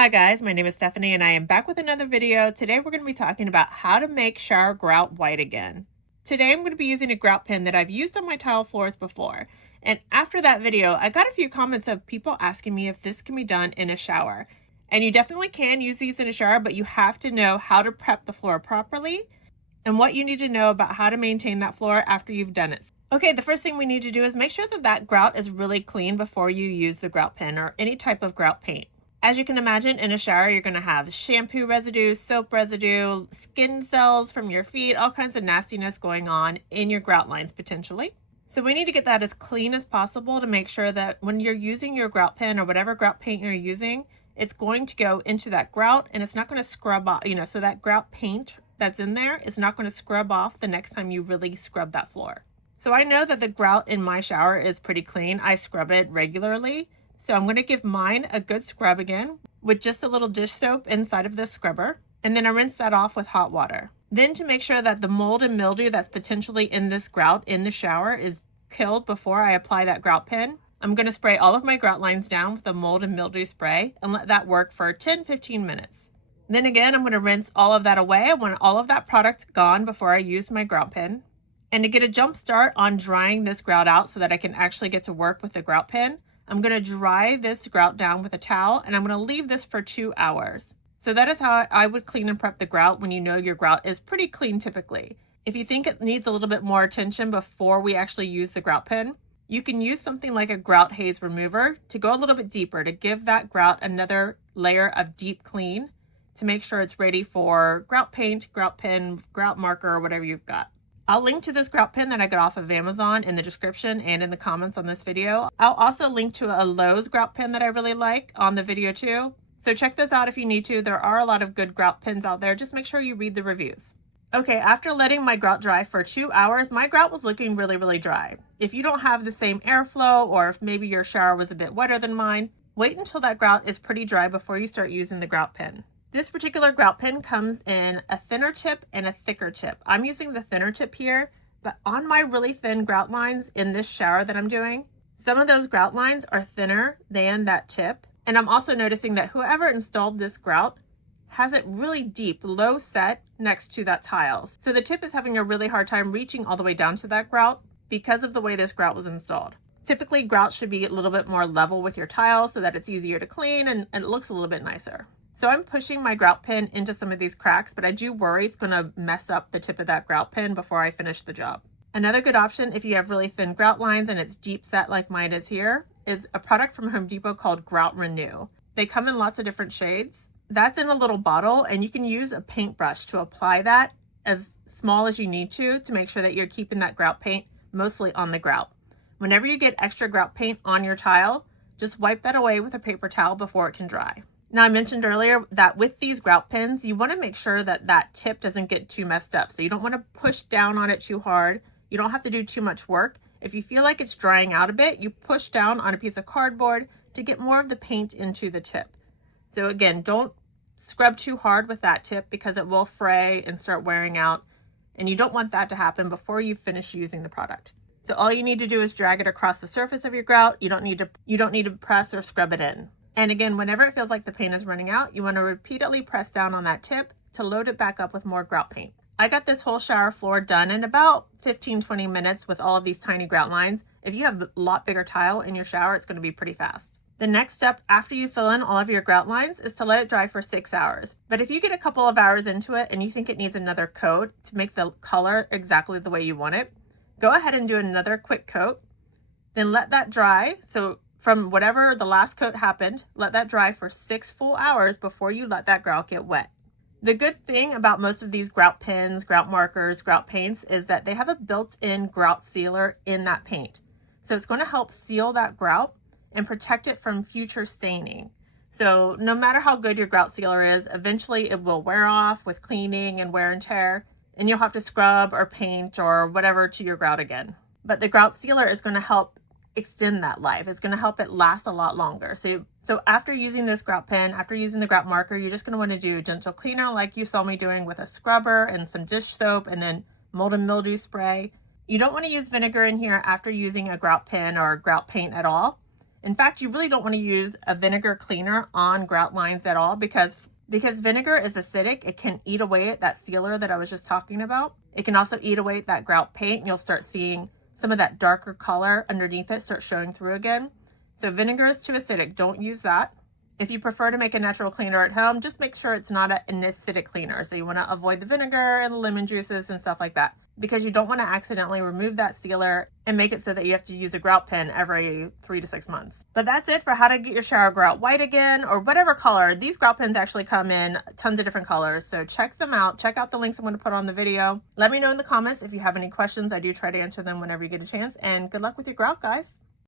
Hi guys, my name is Stephanie and I am back with another video. Today we're going to be talking about how to make shower grout white again. Today I'm going to be using a grout pen that I've used on my tile floors before. And after that video, I got a few comments of people asking me if this can be done in a shower. And you definitely can use these in a shower, but you have to know how to prep the floor properly and what you need to know about how to maintain that floor after you've done it. Okay, the first thing we need to do is make sure that grout is really clean before you use the grout pen or any type of grout paint. As you can imagine, in a shower, you're going to have shampoo residue, soap residue, skin cells from your feet, all kinds of nastiness going on in your grout lines potentially. So we need to get that as clean as possible to make sure that when you're using your grout pen or whatever grout paint you're using, it's going to go into that grout and it's not going to scrub off, so that grout paint that's in there is not going to scrub off the next time you really scrub that floor. So I know that the grout in my shower is pretty clean. I scrub it regularly. So I'm going to give mine a good scrub again with just a little dish soap inside of this scrubber. And then I rinse that off with hot water. Then to make sure that the mold and mildew that's potentially in this grout in the shower is killed before I apply that grout pen, I'm going to spray all of my grout lines down with a mold and mildew spray and let that work for 10-15 minutes. Then again, I'm going to rinse all of that away. I want all of that product gone before I use my grout pen. And to get a jump start on drying this grout out so that I can actually get to work with the grout pen, I'm going to dry this grout down with a towel and I'm going to leave this for 2 hours. So that is how I would clean and prep the grout when you know your grout is pretty clean typically. If you think it needs a little bit more attention before we actually use the grout pen, you can use something like a grout haze remover to go a little bit deeper to give that grout another layer of deep clean to make sure it's ready for grout paint, grout pen, grout marker, or whatever you've got. I'll link to this grout pen that I got off of Amazon in the description and in the comments on this video. I'll also link to a Lowe's grout pen that I really like on the video too. So check those out if you need to. There are a lot of good grout pens out there. Just make sure you read the reviews. Okay, after letting my grout dry for 2 hours, my grout was looking really dry. If you don't have the same airflow or if maybe your shower was a bit wetter than mine, wait until that grout is pretty dry before you start using the grout pen. This particular grout pen comes in a thinner tip and a thicker tip. I'm using the thinner tip here, but on my really thin grout lines in this shower that I'm doing, some of those grout lines are thinner than that tip. And I'm also noticing that whoever installed this grout has it really deep, low set next to that tile. So the tip is having a really hard time reaching all the way down to that grout because of the way this grout was installed. Typically, grout should be a little bit more level with your tile so that it's easier to clean and it looks a little bit nicer. So I'm pushing my grout pen into some of these cracks, but I do worry it's going to mess up the tip of that grout pen before I finish the job. Another good option if you have really thin grout lines and it's deep set like mine is here is a product from Home Depot called Grout Renew. They come in lots of different shades. That's in a little bottle and you can use a paintbrush to apply that as small as you need to make sure that you're keeping that grout paint mostly on the grout. Whenever you get extra grout paint on your tile, just wipe that away with a paper towel before it can dry. Now, I mentioned earlier that with these grout pens, you want to make sure that that tip doesn't get too messed up. So you don't want to push down on it too hard. You don't have to do too much work. If you feel like it's drying out a bit, you push down on a piece of cardboard to get more of the paint into the tip. So again, don't scrub too hard with that tip because it will fray and start wearing out. And you don't want that to happen before you finish using the product. So all you need to do is drag it across the surface of your grout. You don't need to press or scrub it in. And again, whenever it feels like the paint is running out, you want to repeatedly press down on that tip to load it back up with more grout paint. I got this whole shower floor done in about 15-20 minutes with all of these tiny grout lines. If you have a lot bigger tile in your shower, it's going to be pretty fast. The next step after you fill in all of your grout lines is to let it dry for 6 hours. But if you get a couple of hours into it and you think it needs another coat to make the color exactly the way you want it, go ahead and do another quick coat. Then let that dry. So from whatever the last coat happened, let that dry for 6 full hours before you let that grout get wet. The good thing about most of these grout pens, grout markers, grout paints is that they have a built-in grout sealer in that paint. So it's going to help seal that grout and protect it from future staining. So no matter how good your grout sealer is, eventually it will wear off with cleaning and wear and tear, and you'll have to scrub or paint or whatever to your grout again. But the grout sealer is going to help extend that life. It's going to help it last a lot longer. So after using this grout pen, after using the grout marker, you're just going to want to do a gentle cleaner like you saw me doing with a scrubber and some dish soap and then mold and mildew spray. You don't want to use vinegar in here after using a grout pen or grout paint at all. In fact, you really don't want to use a vinegar cleaner on grout lines at all because vinegar is acidic. It can eat away at that sealer that I was just talking about. It can also eat away at that grout paint, and you'll start seeing some of that darker color underneath it start showing through again. So vinegar is too acidic. Don't use that. If you prefer to make a natural cleaner at home, just make sure it's not an acidic cleaner. So you want to avoid the vinegar and the lemon juices and stuff like that, because you don't want to accidentally remove that sealer and make it so that you have to use a grout pen every 3 to 6 months. But that's it for how to get your shower grout white again, or whatever color. These grout pens actually come in tons of different colors, so check them out. Check out the links I'm going to put on the video. Let me know in the comments if you have any questions. I do try to answer them whenever you get a chance, and good luck with your grout, guys.